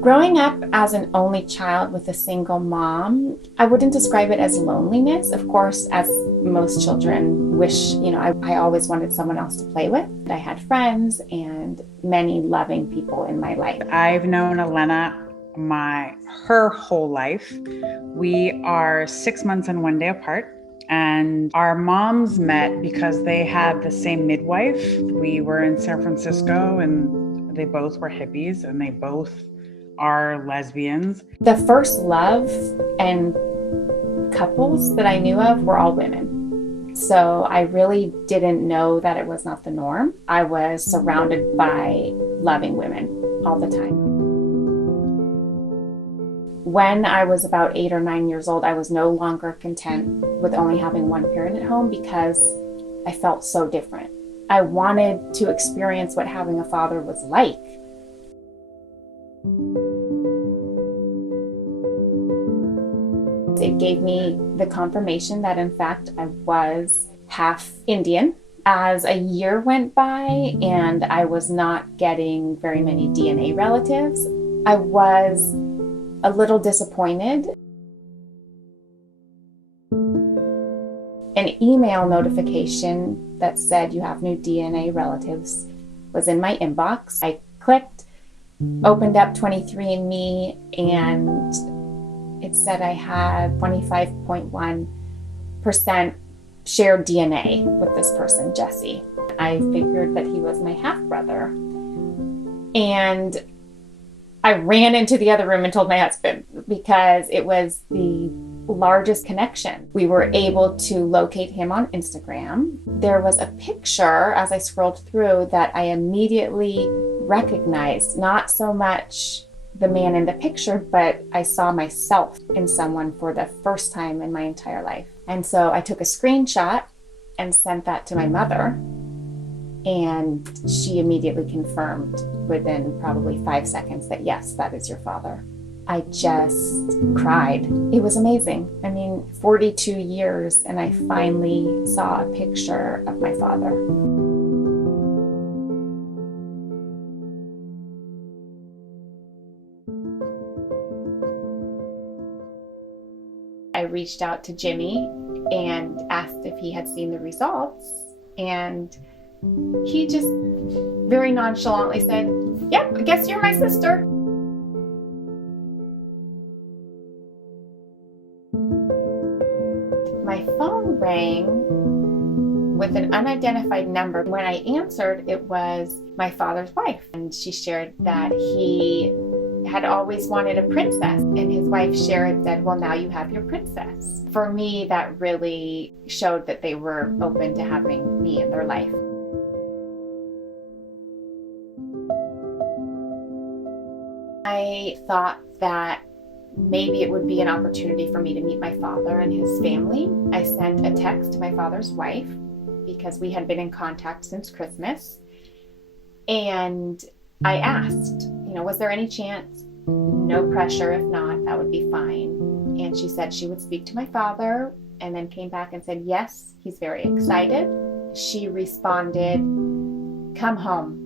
Growing up as an only child with a single mom, I wouldn't describe it as loneliness. Of course, as most children wish, I always wanted someone else to play with. I had friends and many loving people in my life. I've known Elena her whole life. We are 6 months and 1 day apart. And our moms met because they had the same midwife. We were in San Francisco and they both were hippies and they both are lesbians. The first love and couples that I knew of were all women. So I really didn't know that it was not the norm. I was surrounded by loving women all the time. When I was about 8 or 9 years old, I was no longer content with only having one parent at home because I felt so different. I wanted to experience what having a father was like. It gave me the confirmation that in fact I was half Indian. As a year went by and I was not getting very many DNA relatives, I was a little disappointed. An email notification that said you have new DNA relatives was in my inbox. I clicked, opened up 23andMe, and it said I had 25.1% shared DNA with this person, Jesse. I figured that he was my half-brother. And I ran into the other room and told my husband because it was the largest connection. We were able to locate him on Instagram. There was a picture as I scrolled through that I immediately recognized, not so much the man in the picture, but I saw myself in someone for the first time in my entire life. And so I took a screenshot and sent that to my mother, and she immediately confirmed within probably 5 seconds that yes, that is your father. I just cried. It was amazing. 42 years and I finally saw a picture of my father. I reached out to Jimmy and asked if he had seen the results, and he just very nonchalantly said, "Yep, I guess you're my sister." My phone rang with an unidentified number. When I answered, it was my father's wife, and she shared that he had always wanted a princess, and his wife shared that, well, now you have your princess. For me, that really showed that they were open to having me in their life. I thought that maybe it would be an opportunity for me to meet my father and his family. I sent a text to my father's wife because we had been in contact since Christmas, and I asked, was there any chance? No pressure. If not, that would be fine. And she said she would speak to my father, and then came back and said, yes, he's very excited. She responded, come home.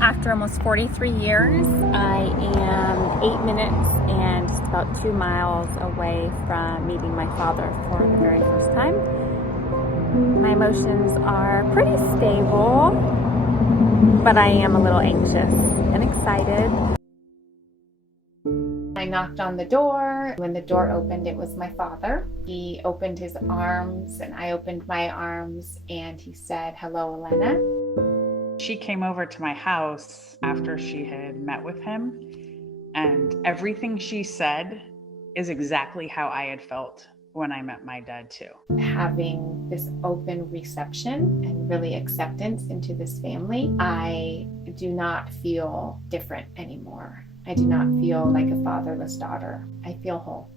After almost 43 years, I am 8 minutes and just about 2 miles away from meeting my father for the very first time. My emotions are pretty stable, but I am a little anxious and excited. I knocked on the door. When the door opened, it was my father. He opened his arms and I opened my arms, and he said, "Hello, Elena." She came over to my house after she had met with him, and everything she said is exactly how I had felt when I met my dad too. Having this open reception and really acceptance into this family, I do not feel different anymore. I do not feel like a fatherless daughter. I feel whole.